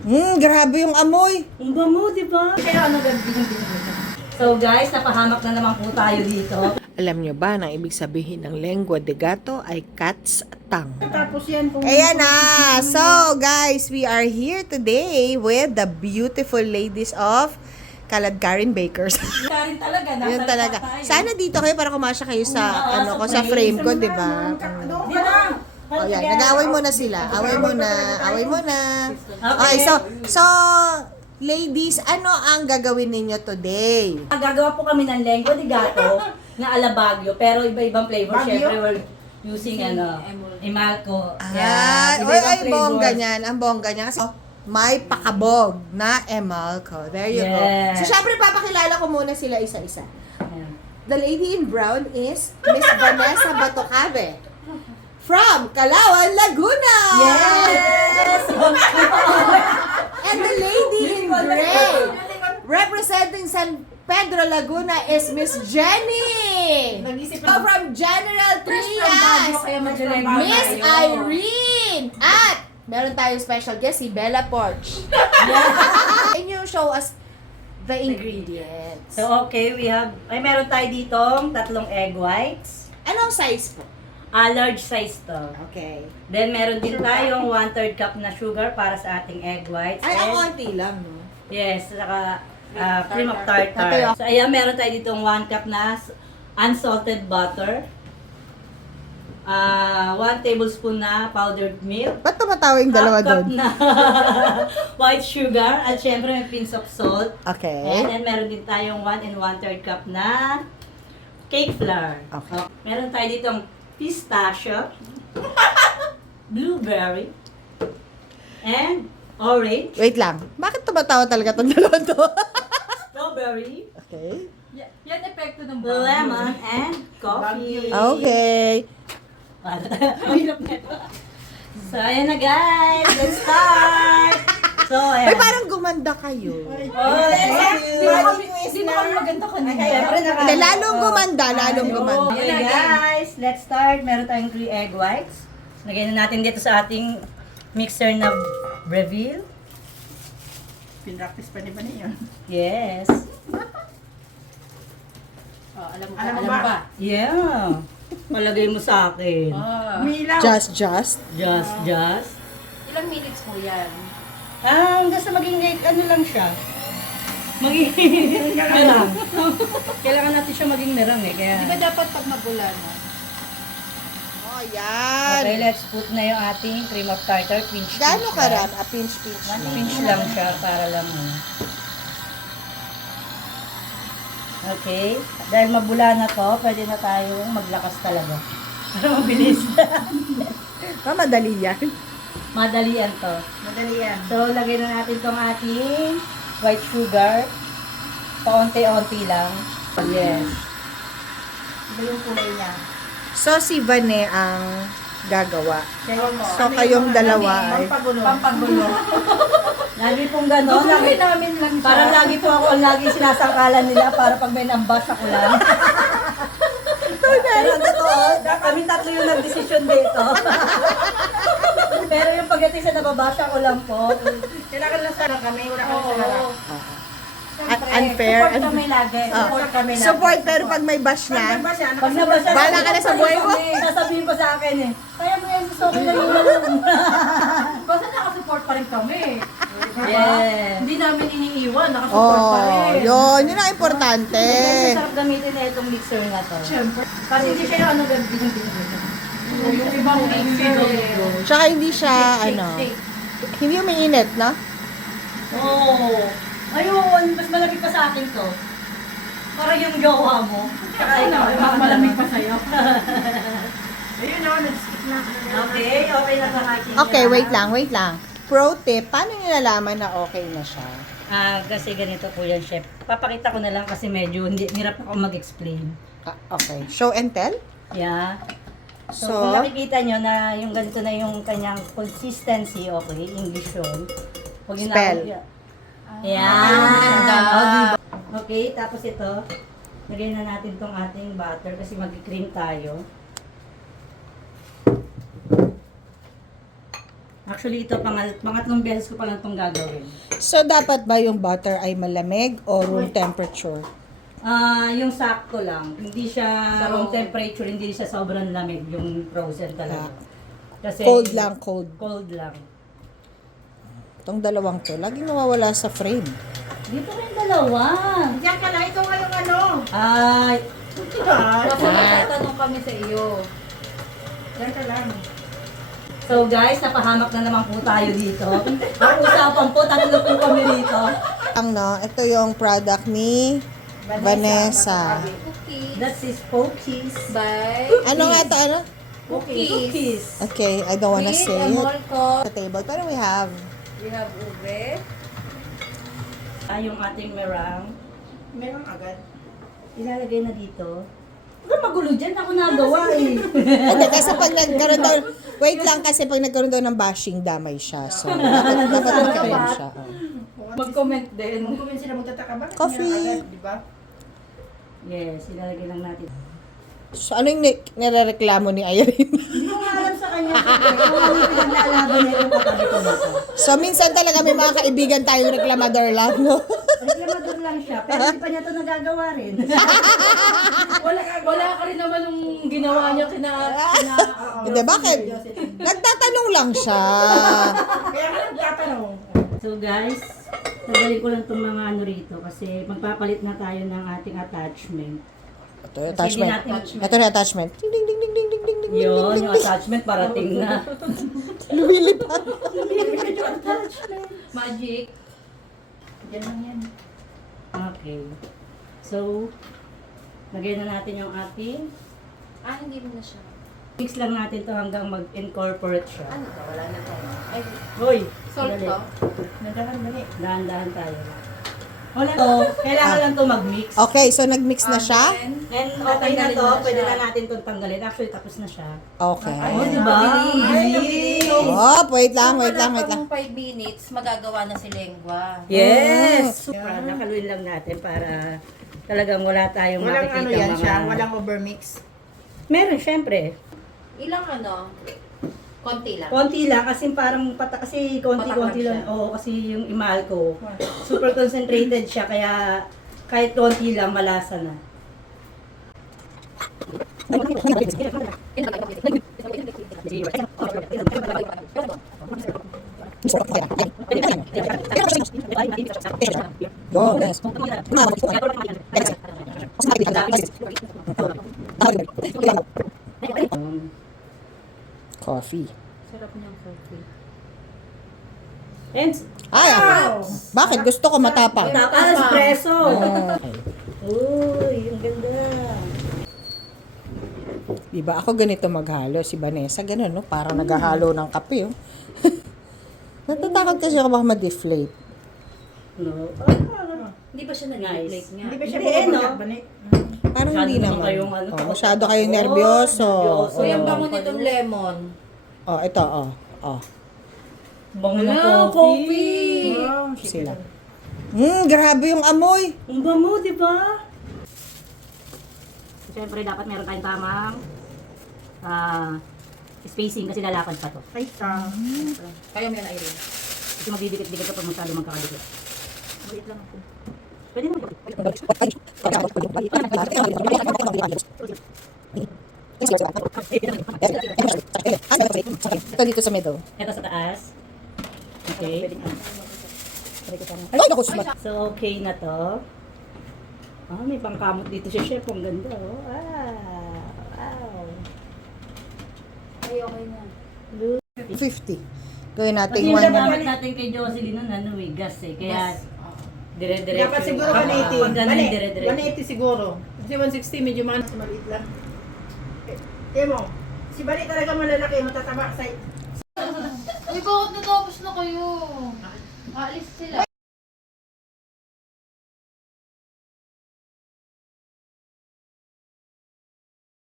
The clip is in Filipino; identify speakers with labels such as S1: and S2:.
S1: Grabe yung amoy.
S2: Ang bango, di ba? Kaya ano gagawin din dito. So guys, napahamak na naman po tayo dito.
S1: Alam nyo ba na ibig sabihin ng lengua de gato ay cat's tongue?
S3: Tapos yan kung...
S1: Ayan na! So, guys, we are here today with the beautiful ladies of Kaladkarin Bakers.
S2: Karin talaga, nasa
S1: Yun talaga.
S2: tayo.
S1: Sana dito kayo para kumasya kayo sa,
S2: Oo,
S1: sa frame ko, di ba?
S2: Di ba?
S1: O yan, nag-away muna sila. Away muna. Okay, so, ladies, ano ang gagawin ninyo today?
S2: Gagawa po kami ng lengua de gato na ala Baguio, pero iba-ibang flavor. Siyempre, we're using Emalco.
S1: Ah,
S2: iba-ibang
S1: ay,
S2: flavors.
S1: bongga niyan. Ang bongga niya. Kasi may pakabog na Emalco. There you go.
S2: Yes.
S1: So, syempre, papakilala ko muna sila isa-isa.
S2: Ayan.
S1: The lady in brown is Miss Vanessa Batocabe from Calauan, Laguna.
S2: Yes!
S1: And the lady in gray representing San Pedro, Laguna is Miss Jenny. So from General Trias, Miss Irene. At meron tayong special guest, si Bella Porch. Can you show us the ingredients?
S2: So, okay, meron tayo ditong 3 egg whites.
S1: Anong size po?
S2: Large size to.
S1: Okay.
S2: Then, meron din tayong 1/3 cup na sugar para sa ating egg whites.
S1: Ay, ang
S2: And-
S1: konti lang, no?
S2: Yes, saka cream of tartar.
S1: Tatayo.
S2: So, ayan, meron tayo ditong 1 cup na unsalted butter. 1 tablespoon na powdered milk.
S1: Ba't tumatawa yung dalawa
S2: Half cup
S1: doon?
S2: na white sugar. At syempre, may pinch of salt.
S1: Okay.
S2: And then, meron din tayong 1 1/3 cup na cake flour.
S1: Okay.
S2: Meron tayo ditong pistachio, blueberry, and orange,
S1: Wait lang. Bakit tumatawa talaga itong dalawa to?
S2: strawberry,
S1: Okay.
S3: Yan epekto ng
S2: lemon, and coffee.
S1: Okay.
S2: Mahirap na ito. So, ayan na guys. Let's start! So,
S1: Ay,
S2: ayan.
S1: parang gumanda kayo.
S2: Oh, thank you!
S3: Hindi na kami maganda kanina.
S2: Siyempre,
S1: Hindi, lalong gumanda.
S2: Okay guys, let's start. Meron tayong 3 egg whites. Lagyan na natin dito sa ating mixer na Breville.
S3: Pinractice pa ni ba niya?
S2: Yes.
S3: Alam ba?
S2: Yeah. Malagay mo sa akin.
S3: Milaw.
S1: Just.
S2: Just.
S3: Ilang minutes po yan?
S2: Hanggang sa maging ano lang siya. Maging merang. Kailangan natin siya maging merang eh. Kaya...
S3: Di ba dapat pag magulan?
S1: Oh, yan.
S2: Okay, let's put na yung ating cream of tartar. Pinch.
S1: Gano'ng karam? A pinch.
S2: Pinch lang siya para lang. Okay. Dahil mabula na to, pwede na tayong maglakas talaga. Para mabilis.
S1: Madali yan.
S2: Madalian to.
S3: Madali yan.
S2: So, lagay na natin tong ating white sugar. Paunti-unti lang. Yes.
S3: Iba yung kulay niya.
S1: So, si Vane ang gagawa. So, kayong dalawa ay...
S3: Pampagulo.
S2: Lagi pong gano'n.
S3: Gagawin namin lang siya.
S2: Parang lagi po ako ang lagi sinasangkalan nila para pag may nambas ako lang. Pero ang totoo, kami 3 yung nag-desisyon dito. Pero yung pagdating sa nababasa ko lang po.
S3: Kailangan lang sana kami. Wala kami sa harap.
S1: Unfair.
S3: Support kami lagi. Support kami lagi.
S1: Support, pero pag may bash na,
S2: Pag nabasa,
S1: Bahala ka na sa buhay mo.
S2: Sasabihin pa sa akin eh. Kaya mo yan, okay lang yun.
S3: Basta nakasupport pa rin kami.
S2: Yes.
S3: Hindi namin iniiwan. Nakasupport pa rin.
S1: yun ang importante.
S2: Kasi sarap gamitin na itong mixer na to.
S3: Siyempre.
S2: Kasi hindi siya yung ano gagawin.
S3: Yung ibang mixer.
S1: Tsaka hindi siya, hindi umiinit, no?
S2: Oo. Ayun, mas malamig pa sa akin to. Parang yung jowa mo. Tsaka ikaw.
S3: Mas malamig pa sa'yo.
S2: Ayun na, nag-stick na. Okay na sa akin.
S1: Okay, wait lang. Pro tip, paano nyo nalaman na okay na siya?
S2: Kasi ganito po yan, chef. Papakita ko na lang kasi medyo hirap ako mag-explain.
S1: Okay. Show and tell?
S2: Yeah. So,
S1: So,
S2: kung nakikita nyo na yung ganito na yung kanyang consistency, okay, English yun. Huwag yun
S1: Spell.
S2: Yan. Okay, tapos ito, lagyan na natin tong ating butter kasi mag-cream tayo. Actually, ito pangatlong beses ko pa lang itong gagawin.
S1: So, dapat ba yung butter ay malamig o room temperature?
S2: Yung sakto lang. Hindi siya room temperature, hindi siya sobrang lamig yung frozen talaga. Kasi
S1: Cold lang, cold.
S2: Cold lang.
S1: Itong dalawang to, laging nawawala sa frame.
S2: Dito rin dalawa.
S3: Diyan ka na, ito nga yung ano.
S2: Ay,
S3: Kasi magtatanong kami sa iyo. Diyan ka lang.
S2: so guys, napahamak na naman po tayo dito. Ang usapan po, tatlo po kami rito.
S1: Ito yung product ni Vanessa.
S2: That is Pokies.
S4: By
S1: Ano nga ito, ano?
S2: Cookies.
S1: Okay, I don't wanna
S4: with
S1: say
S4: a
S1: it.
S4: mall co.
S1: Sa table, pero we have
S4: We have ube.
S2: Yung ating merang.
S3: Meron agad.
S2: Ilalagay na dito. Huwag magulo dyan, ako nagawa eh.
S1: Hindi, kasi pag nagkaroon daw, wait lang kasi pag nagkaroon daw ng bashing, damay siya. So, dapat magkaroon siya. Oh.
S3: Mag-comment din. Mag-comment sila magtataka. Bakit
S1: Coffee.
S3: meron agad, di ba?
S2: Yes, ilalagay lang natin.
S1: So, ano yung nirereklamo ni Irene?
S2: Hindi ko nga alam sa kanya. Kung ano yung pinaglalaban niya yung katabi ko na to.
S1: So, minsan talaga may mga kaibigan tayong reklamador lang, no?
S2: Reklamador lang siya, pero hindi pa niya to nagagawa rin.
S3: Wala ka rin naman yung ginawa niya kina
S1: Hindi, bakit? Nagtatanong lang siya.
S3: Kaya nga nagtatanong.
S2: So guys, tagalin ko lang itong mga ano rito kasi magpapalit na tayo ng ating attachment.
S1: Ito yung attachment.
S2: Kasi hindi natin-
S1: Ito na attachment. Ding, ding, ding, ding, ding, ding, ding, ding,
S2: Yun,
S1: ding,
S2: yung attachment parating na.
S1: lumilipad.
S3: Magic. Yan lang yan.
S2: Okay. So, lagay na natin yung ating.
S4: Hindi mo na siya.
S2: Mix lang natin to hanggang mag-incorporate siya.
S4: Ano to? Wala na to. Ay,
S2: Hoy!
S4: salt
S2: dali.
S4: to?
S3: Nagdahan-dali.
S2: Dahan-dahan tayo. Wala to. Kailangan lang to mag-mix.
S1: Okay, so nag-mix na siya?
S4: Then,
S2: And okay na to,
S4: tatanggalin mo na
S2: pwede
S4: siya.
S2: na natin itong tanggalin. Actually, tapos na siya.
S1: Okay.
S2: Oh, di ba?
S1: Oh, wait lang, wait lang, wait lang.
S4: Kung 5 minutes, magagawa na si Lengua.
S2: Yes! Super. Nakaluin lang natin para talagang wala tayong
S3: Walang
S2: makikita
S3: ano yan
S2: mga...
S3: siya, walang overmix.
S2: Meron, syempre.
S4: Ilang ano? Konti lang.
S2: Konti lang kasi parang kasi konti-konti
S4: Patak lang
S2: lang. Oo, kasi yung imal ko, super concentrated siya kaya kahit konti lang malasa na.
S1: Coffee.
S4: Sarap niyang coffee.
S2: And
S1: Ay, bakit? Gusto ko matapang.
S2: espresso.
S1: Okay.
S2: Uy, ang ganda.
S1: Diba ako ganito maghalo, si Vanessa ganun, no? Parang naghahalo ng kape, oh. Natatakot kasi ako baka ma-deflate.
S2: No.
S4: Hindi ba siya nag-deflate nga?
S3: Hindi ba siya
S2: Hindi, no?
S3: bumabalik-balik?
S1: Parang
S2: Masyado
S1: hindi
S2: naman
S1: naman.
S2: kayong ano,
S1: Oh,
S2: takot
S1: masyado
S2: na
S1: kayong
S2: takot.
S1: nervyoso.
S2: Nervyoso.
S4: O yung
S1: Oh.
S4: bango nitong lemon.
S1: Oh, ito, oh. Oh,
S2: Bango ng
S4: Hello,
S2: coffee.
S3: Oh,
S1: sila. Grabe yung amoy.
S2: Ang bango, di ba? Siyempre, dapat meron tayong tamang spacing kasi lalakad pa to.
S3: Ay,
S4: Kaya mo yan, Irene.
S2: Kasi magdidikit-dikit kapag masyado magkakadikit.
S3: Wait lang ako.
S2: Pwede mo.
S1: Ito dito sa middle.
S2: Ito sa taas. Okay.
S1: Ay, naku, smart.
S2: So, okay na to. May pangkamot dito si Chef. Ang ganda, oh. Wow.
S4: Ay, okay na.
S1: 50. Gawin natin
S2: Kasi yung
S1: 1.
S2: nagamit natin kay Jocelyn nun, gas eh. Kaya, dire-diretso.
S3: Dapat siguro
S2: yung-
S3: 180.
S2: Pag ganun, dire-diretso.
S3: 180 siguro. Kasi 160 medyo manas maliit lang. Kaya mo, si Bali talaga malalaki, matataba sa...
S4: Uy, bakit natapos na kayo? Aalis sila.